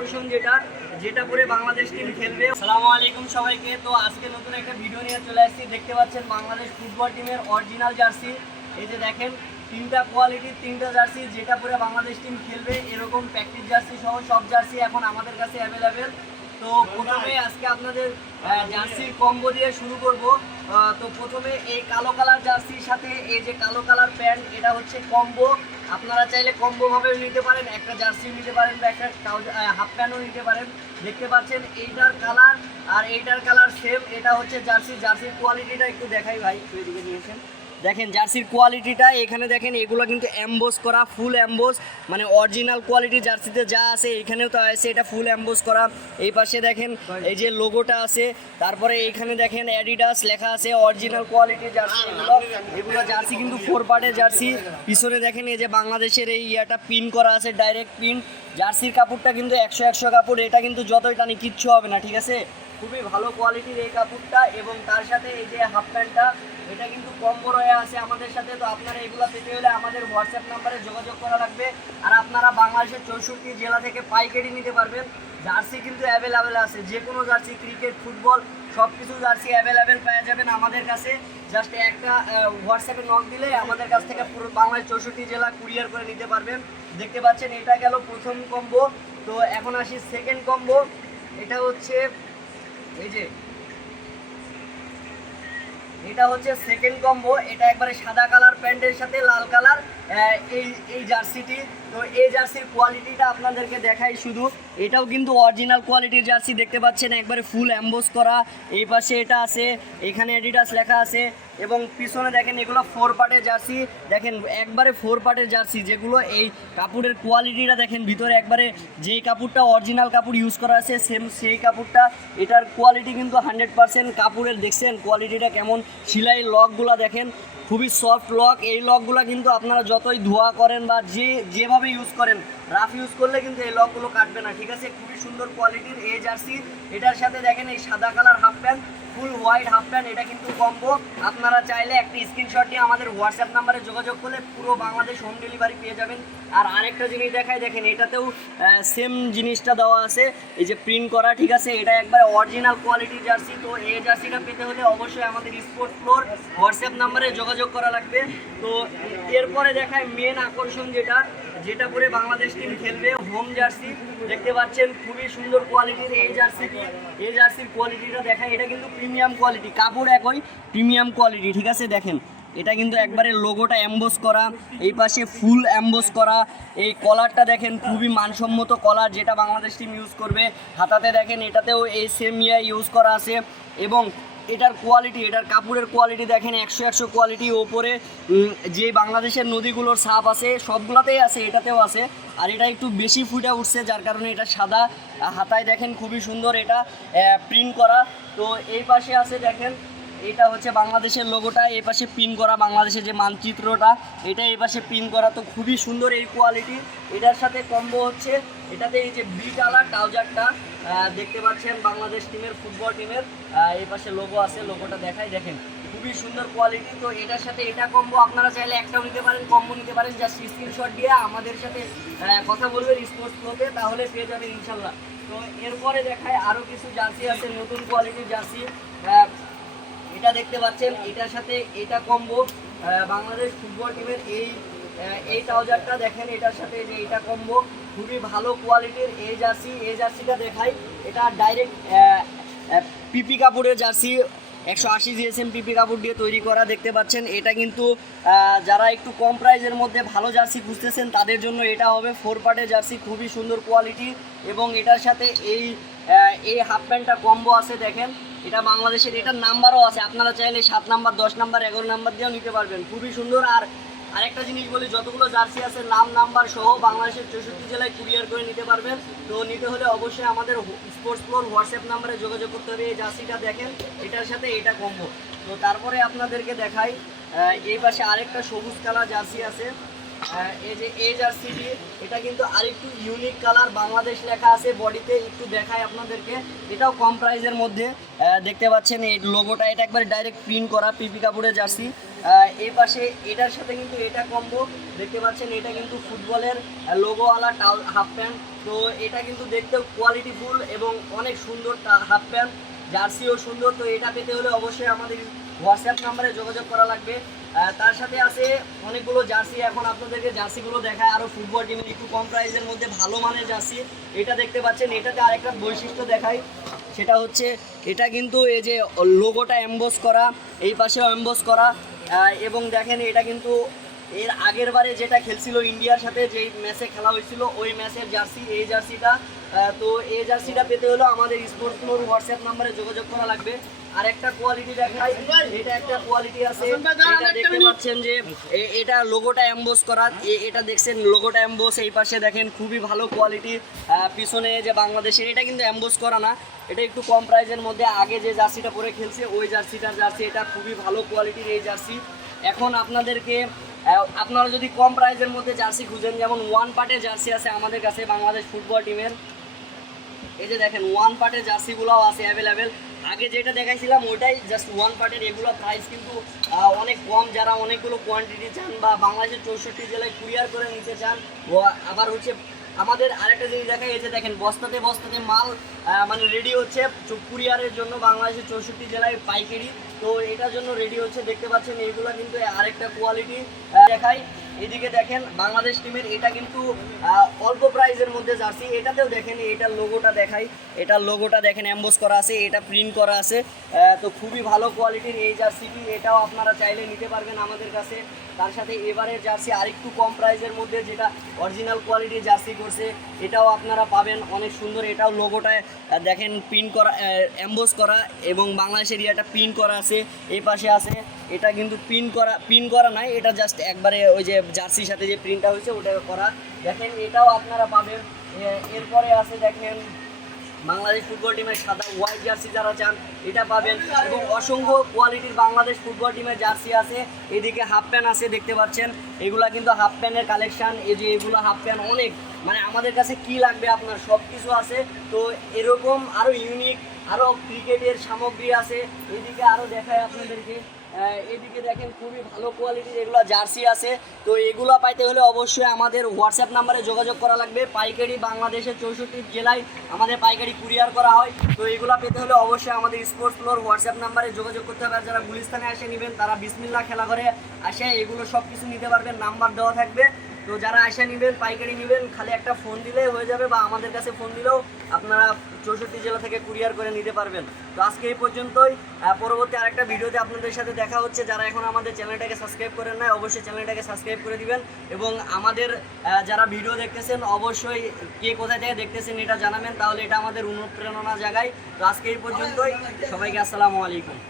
আকর্ষণ যেটা যেটা পরে বাংলাদেশ টিম খেলবে। সালামু আলাইকুম সবাইকে। তো আজকে নতুন একটা ভিডিও নিয়ে চলে আসছি। দেখতে পাচ্ছেন বাংলাদেশ ফুটবল টিমের অরিজিনাল জার্সি এই যে দেখেন, তিনটা কোয়ালিটির তিনটা জার্সি যেটা পরে বাংলাদেশ টিম খেলবে, এরকম প্র্যাকটিস জার্সি সহ সব জার্সি এখন আমাদের কাছে অ্যাভেলেবেল তো প্রথমে আজকে আপনাদের জার্সির কম্বো দিয়ে শুরু করব। তো প্রথমে এই কালো কালার জার্সির সাথে এই যে কালো কালার প্যান্ট এটা হচ্ছে কম্বো আপনারা চাইলে কম্বোভাবেও নিতে পারেন, একটা জার্সি নিতে পারেন বা একটা হাফ প্যান্টও নিতে পারেন। দেখতে পাচ্ছেন এইটার কালার আর এইটার কালার সেম এটা হচ্ছে জার্সি জার্সির কোয়ালিটিটা একটু দেখাই ভাই এদিকে নিয়েছেন দেখেন জার্সির কোয়ালিটিটা, এখানে দেখেন এগুলো কিন্তু অ্যাম্বোস করা ফুল অ্যাম্বোস মানে অরিজিনাল কোয়ালিটি জার্সিতে যা আছে এখানেও তো আছে, এটা ফুল অ্যাম্বোস করা। এই পাশে দেখেন, এই যে লোগোটা আছে, তারপরে এইখানে দেখেন অ্যাডিডাস লেখা আছে অরিজিনাল কোয়ালিটি জার্সি এগুলো। এগুলো জার্সি কিন্তু ফোর পার্টের জার্সি। পিছনে দেখেন এই যে বাংলাদেশের এই ইয়াটা পিন করা আছে ডাইরেক্ট পিন জার্সির কাপড়টা কিন্তু একশো একশো কাপড়, এটা কিন্তু যতই টানি কিচ্ছু হবে না, ঠিক আছে? খুবই ভালো কোয়ালিটির এই কাপড়টা এবং তার সাথে এই যে হাফ প্যান্টটা এটা কিন্তু কম্বো হয়ে আছে আমাদের সাথে। তো আপনারা এগুলো পেতে হলে আমাদের হোয়াটসঅ্যাপ নাম্বারে যোগাযোগ করা লাগবে। আর আপনারা বাংলাদেশের চৌষট্টি জেলা থেকে পাইকারি নিতে পারবেন। জার্সি কিন্তু অ্যাভেলেবেল আছে। যে কোনো জার্সি, ক্রিকেট, ফুটবল সব কিছু জার্সি অ্যাভেলেবেল পাওয়া যাবেন আমাদের কাছে। জাস্ট একটা হোয়াটসঅ্যাপে নক দিলে আমাদের কাছ থেকে পুরো বাংলাদেশ চৌষট্টি জেলা কুরিয়ার করে নিতে পারবেন। দেখতে পাচ্ছেন, এটা গেল প্রথম কম্বো তো এখন আসি সেকেন্ড কম্বো এটা হচ্ছে, এই যে, এটা হচ্ছে সেকেন্ড কম্বো এটা একবারে সাদা কালার প্যান্টের সাথে লাল কালার এই এই জার্সিটি তো এই জার্সির কোয়ালিটিটা আপনাদেরকে দেখাই শুধু। এটাও কিন্তু অরিজিনাল কোয়ালিটির জার্সি দেখতে পাচ্ছেন। একবারে ফুল অ্যাম্বোস করা। এই পাশে এটা আছে, এখানে অ্যাডিডাস লেখা আছে এবং পিছনে দেখেন এগুলো ফোর পার্টের জার্সি। দেখেন, একবারে ফোর পার্টের জার্সি, যেগুলো এই কাপড়ের কোয়ালিটিটা দেখেন, ভিতরে একবারে যেই কাপড়টা অরিজিনাল কাপড় ইউজ করা আছে সেম সেই কাপড়টা। এটার কোয়ালিটি কিন্তু হান্ড্রেড পার্সেন্ট কাপড়ের, দেখছেন? কোয়ালিটিটা কেমন? সেলাই লকগুলো দেখেন। খুবই সফট লক এই লকগুলো কিন্তু আপনারা যতই ধোয়া করেন বা যে, যেভাবে ইউজ করেন রাফ ইউজ করলে কিন্তু এই লকগুলো কাটবে না, ঠিক আছে? খুবই সুন্দর কোয়ালিটির এই জার্সি এটার সাথে দেখেন এই সাদা colour half pant full white half pant এটা কিন্তু কম্বো আপনারা চাইলে একটা স্ক্রিনশট দিয়ে আমাদের হোয়াটসঅ্যাপ নাম্বারে যোগাযোগ করলে পুরো বাংলাদেশ হোম ডেলিভারি পেয়ে যাবেন। আর আরেকটা জিনিস দেখায় দেখেন এটাতেও সেম জিনিসটা দেওয়া আছে। এই যে প্রিন্ট করা, ঠিক আছে? এটা একবার অরিজিনাল কোয়ালিটির জার্সি তো এই জার্সিটা পেতে হলে অবশ্যই আমাদের স্পোর্ট ফ্লোর হোয়াটসঅ্যাপ নাম্বারে যোগাযোগ করা লাগবে। তো এরপরে দেখায় মেন আকর্ষণ যেটা যেটা পরে বাংলাদেশ টিম খেলবে হোম জার্সি দেখতে পাচ্ছেন, খুবই সুন্দর কোয়ালিটির এই জার্সিটি এই জার্সির কোয়ালিটিটা দেখায়, এটা কিন্তু প্রিমিয়াম কোয়ালিটি কাপড় একই প্রিমিয়াম কোয়ালিটি ঠিক আছে? দেখেন, এটা কিন্তু একবারে লোগোটা অ্যাম্বোস করা, এই পাশে ফুল অ্যাম্বোস করা। এই কলারটা দেখেন, খুবই মানসম্মত কলার যেটা বাংলাদেশ টিম ইউজ করবে। হাতাতে দেখেন, এটাতেও এই সেম ইয়া ইউজ করা আছে। এবং এটার কোয়ালিটি এটার কাপড়ের কোয়ালিটি দেখেন, একশো একশো কোয়ালিটি ওপরে যে বাংলাদেশের নদীগুলোর সাপ আছে, সবগুলোতেই আছে, এটাতেও আছে। আর এটা একটু বেশি ফুটে উঠছে, যার কারণে এটা সাদা হাতায় দেখেন খুবই সুন্দর এটা প্রিন্ট করা। তো এই পাশে আছে দেখেন, এটা হচ্ছে বাংলাদেশের লোগোটা এই পাশে পিন করা বাংলাদেশের যে মানচিত্রটা, এটা এই পাশে পিন করা। তো খুবই সুন্দর এই কোয়ালিটি এটার সাথে কম্বো হচ্ছে, এটাতে এই যে বি কালার ট্রাউজারটা দেখতে পাচ্ছেন বাংলাদেশ টিমের, ফুটবল টিমের এই পাশে লোগো আছে লোগোটা দেখাই। দেখেন, খুবই সুন্দর কোয়ালিটি তো এটার সাথে এটা কম্বো আপনারা চাইলে একটাও নিতে পারেন কম্বো নিতে পারেন। জাস্ট স্ক্রিনশট দিয়ে আমাদের সাথে কথা বলবেন স্পোর্টস ফ্লোতে তাহলে পেয়ে যাবেন ইনশাল্লাহ। তো এরপরে দেখায় আরও কিছু জার্সি আছে, নতুন কোয়ালিটির জার্সি। এটা দেখতে পাচ্ছেন, এটার সাথে এটা কম্বো বাংলাদেশ ফুটবল টিমের এই এই ট্রাউজারটা দেখেন, এটার সাথে যে এটা কম্বো খুবই ভালো কোয়ালিটির এই জার্সি এই জার্সিটা দেখাই। এটা ডাইরেক্ট পিপি কাপড়ের জার্সি একশো আশি জিএসএম পিপি কাপড় দিয়ে তৈরি করা, দেখতে পাচ্ছেন। এটা কিন্তু যারা একটু কম প্রাইজের মধ্যে ভালো জার্সি খুঁজতেছেন, তাদের জন্য এটা হবে ফোর পার্টের জার্সি খুবই সুন্দর কোয়ালিটি এবং এটার সাথে এই এই হাফ প্যান্টটা কম্বো আছে, দেখেন। এটা বাংলাদেশের, এটার নাম্বারও আছে। আপনারা চাইলে সাত নাম্বার দশ নাম্বার এগারো নাম্বার দিয়েও নিতে পারবেন। খুবই সুন্দর। আর আরেকটা জিনিস বলি, যতগুলো জার্সি আছে, নাম, নাম্বার সহ বাংলাদেশের চৌষট্টি জেলায় কুরিয়ার করে নিতে পারবেন। তো নিতে হলে অবশ্যই আমাদের স্পোর্টস ফ্লোর হোয়াটসঅ্যাপ নাম্বারে যোগাযোগ করতে হবে। এই জার্সিটা দেখেন, এটার সাথে এটা কম্বো তো তারপরে আপনাদেরকে দেখাই এই পাশে আরেকটা সবুজ কালার জার্সি আছে। এই যে এই জার্সিটি, এটা কিন্তু আরেকটু ইউনিক কালার বাংলাদেশ লেখা আছে বডিতে, একটু দেখায় আপনাদেরকে। এটাও কম প্রাইজের মধ্যে। দেখতে পাচ্ছেন এই লোগোটা এটা একবার ডাইরেক্ট প্রিন্ট করা, পিপি কাপুরের জার্সি। এই পাশে এটার সাথে কিন্তু এটা কম্বো দেখতে পাচ্ছেন, এটা কিন্তু ফুটবলের লোগোওয়ালা টাল হাফ প্যান্ট তো এটা কিন্তু দেখতেও কোয়ালিটি ফুল এবং অনেক সুন্দর হাফ প্যান্ট জার্সিও সুন্দর, তো এটা পেতে হলে অবশ্যই আমাদের হোয়াটসঅ্যাপ নাম্বারে যোগাযোগ করা লাগবে। তার সাথে আছে অনেকগুলো জার্সি। এখন আপনাদেরকে জার্সিগুলো দেখায় আরও ফুটবল টিমের একটু কম প্রাইসের মধ্যে ভালো মানের জার্সি। এটা দেখতে পাচ্ছেন, এটাতে আরেকটা বৈশিষ্ট্য দেখায় সেটা হচ্ছে, এটা কিন্তু এই যে লোগোটা এমবোস করা, এই পাশেও এমবোস করা। এবং দেখেন এটা কিন্তু এর আগের বারে যেটা খেলছিল ইন্ডিয়ার সাথে যেই ম্যাচে খেলা হয়েছিল ওই ম্যাচের জার্সি এই জার্সিটা তো এই জার্সিটা পেতে হলে আমাদের স্পোর্টস ফ্লোর হোয়াটসঅ্যাপ নাম্বারে যোগাযোগ করা লাগবে। আর একটা কোয়ালিটি দেখাই এটা একটা কোয়ালিটি আছে এটা দেখতে পাচ্ছেন যে এটা লোগোটা এমবোস করা এটা দেখছেন লোগোটা এমবোস এই পাশে দেখেন খুবই ভালো কোয়ালিটি পিছনে যে বাংলাদেশের এটা কিন্তু এমবোস করা না এটা একটু কম প্রাইসের মধ্যে আগে যে জার্সিটা পরে খেলছে ওই জার্সিটার জার্সি এটা খুবই ভালো কোয়ালিটির এই জার্সি এখন আপনাদেরকে আপনারা যদি কম প্রাইসের মধ্যে জার্সি খুঁজেন, যেমন ওয়ান পার্টের জার্সি আছে আমাদের কাছে, বাংলাদেশ ফুটবল টিমের। এই যে দেখেন ওয়ান পার্টের জার্সিগুলোও আছে অ্যাভেলেবেল আগে যেটা দেখাইছিলাম, ওটাই জাস্ট ওয়ান পার্টের এগুলো প্রাইস কিন্তু অনেক কম, যারা অনেকগুলো কোয়ান্টিটি চান বা বাংলাদেশের চৌষট্টি জেলায় কুরিয়ার করে নিতে চান আবার হচ্ছে আমাদের আরেকটা জিনিস দেখা গেছে দেখেন, বস্তাতে বস্তাতে মাল মানে রেডি হচ্ছে। কুরিয়ারের জন্য বাংলাদেশের চৌষট্টি জেলায় পাইকারি। তো এটার জন্য রেডি হচ্ছে, দেখতে পাচ্ছেন এইগুলো কিন্তু আরেকটা কোয়ালিটি দেখাই। এদিকে দেখেন বাংলাদেশ টিমের এটা কিন্তু অল্প প্রাইজের মধ্যে জার্সি। এটাতেও দেখেন এটার লোগোটা দেখাই। এটার লোগোটা দেখেন অ্যাম্বোস করা আছে, এটা প্রিন্ট করা আছে। তো খুবই ভালো কোয়ালিটির এই জার্সিটি। এটাও আপনারা চাইলে নিতে পারবেন আমাদের কাছে। তার সাথে এবারের জার্সি আরেকটু কম প্রাইজের মধ্যে যেটা অরিজিনাল কোয়ালিটির জার্সি করছে, এটাও আপনারা পাবেন। অনেক সুন্দর, এটাও লোগোটায় দেখেন প্রিন্ট করা অ্যাম্বোস করা এবং বাংলাদেশের ইয়েটা প্রিন্ট করা আছে। এই পাশে আছে, এটা কিন্তু প্রিন্ট করা প্রিন্ট করা নাই, এটা জাস্ট একবারে ওই যে জার্সির সাথে যে প্রিন্টটা হয়েছে, ওটা করা। দেখেন, এটাও আপনারা পাবেন। এরপরে আছে, দেখেন, বাংলাদেশ ফুটবল টিমের সাদা হোয়াইট জার্সি যারা চান, এটা পাবেন। এবং অসংখ্য কোয়ালিটির বাংলাদেশ ফুটবল টিমের জার্সি আছে। এদিকে হাফ প্যান্ট আছে, দেখতে পাচ্ছেন। এগুলা কিন্তু হাফ প্যান্টের কালেকশান এই যে এগুলো হাফ প্যান্ট অনেক। মানে আমাদের কাছে কি লাগবে আপনার সব কিছু আছে। তো এরকম আরও ইউনিক আরও ক্রিকেটের সামগ্রী আছে। এদিকে আরও দেখায় আপনাদেরকে। এদিকে দেখেন খুবই ভালো কোয়ালিটির এগুলো জার্সি আছে। তো এগুলো পাইতে হলে অবশ্যই আমাদের হোয়াটসঅ্যাপ নাম্বারে যোগাযোগ করা লাগবে। পাইকারি বাংলাদেশের চৌষট্টি জেলায় আমাদের পাইকারি কুরিয়ার করা হয়। তো এগুলো পেতে হলে অবশ্যই আমাদের স্পোর্টস ফ্লোর হোয়াটসঅ্যাপ নাম্বারে যোগাযোগ করতে হবে। আর যারা গুলিস্তানে এসে নেবেন, তারা বিসমিল্লা খেলা করে আসে। এগুলো সব কিছু নিতে পারবেন, নাম্বার দেওয়া থাকবে। তো যারা আসে নেবেন, পাইকারি নেবেন, খালি একটা ফোন দিলেই হয়ে যাবে বা আমাদের কাছে ফোন দিলেও আপনারা চৌষট্টি জেলা থেকে কুরিয়ার করে নিতে পারবেন। তো আজকে এই পর্যন্তই। পরবর্তী আরেকটা ভিডিওতে আপনাদের সাথে দেখা হচ্ছে। যারা এখন আমাদের চ্যানেলটাকে সাবস্ক্রাইব করেন না অবশ্যই চ্যানেলটাকে সাবস্ক্রাইব করে দিবেন এবং আমাদের যারা ভিডিও দেখতেছেন, অবশ্যই কে কোথায় থেকে দেখতেছেন এটা জানাবেন। তাহলে এটা আমাদের অনুপ্রেরণা জায়গায় তো আজকে এই পর্যন্তই। সবাইকে আসসালামু আলাইকুম।